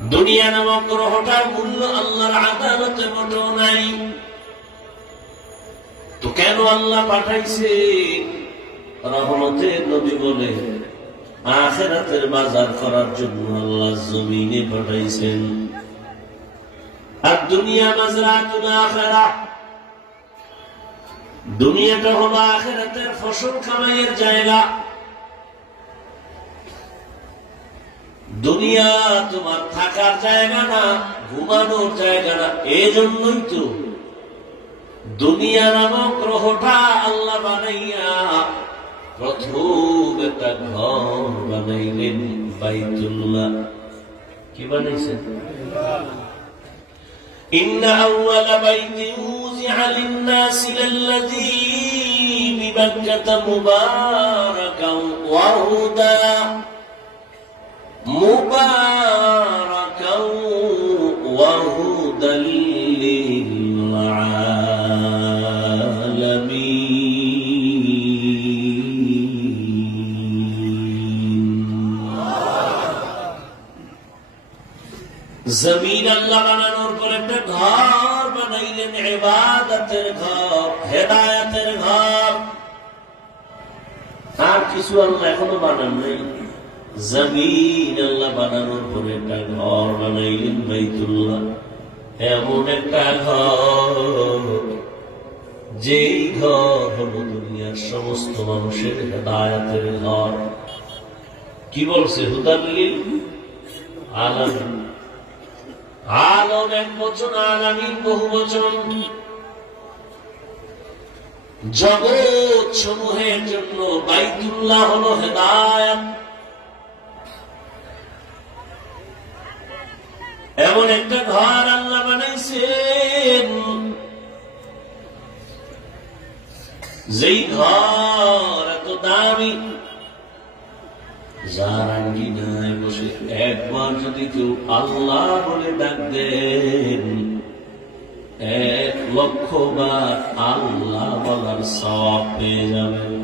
দুনিয়া নামক গ্রহটার মূল্য আল্লাহর আদালতে মোটেও নাই। তো কেন আল্লাহ পাঠাইছে? রহমতের নবী বলে আখিরাতের বাজার করার জন্য আল্লাহ জমিনে পাঠাইছেন। আর দুনিয়া মাযরাতুল আখিরাহ, দুনিয়াটা হলো আখিরাতের ফসল কামাইয়ের জায়গা। দুনিয়া তোমার থাকার জায়গা না, ঘুমানোর জায়গা না। এজন্যই তো দুনিয়া নামক গ্রহটা আল্লাহ বানাইয়া প্রথম একটা ঘর বানাইলেন, বাইতুল্লাহ। কি বানাইছেন? ইন্না আউওয়ালা বাইতিন উযিআ লিন-নাসি লাল্লাযী বিবাক্কাতা মুবারাকান ওয়া হুদা মুবারাকান ওয়া হুদাল জমিন আল্লাহ বানানোর পর একটা ঘর বানাইলেন, ইবাদতের ঘর, হেদায়েতের ঘর। আর কিছু আল্লাহ এখনো বানান নাই। জমিন আল্লাহ বানানোর পর একটা ঘর বানাইলেন, বাইতুল্লাহ। এমন একটা ঘর, যেই ঘর হলো দুনিয়ার সমস্ত মানুষের হেদায়েতের ঘর। কি বলছে? হুদাল লিল আলামিন। আলম এক বচন, আলামিন বহু বচন। জগৎ সমূহের জন্য বাইতুল্লাহ হলো হেদায়েত। এমন একটা ঘর আল্লাহ বানাইছেন, যেই ঘর এত দামি, যার আঙ্গিনায় বসে একবার যদি কেউ আল্লাহ বলে ডাক দেন, 1,00,000 বার আল্লাহ বলার সওয়াব পেয়ে যাবেন।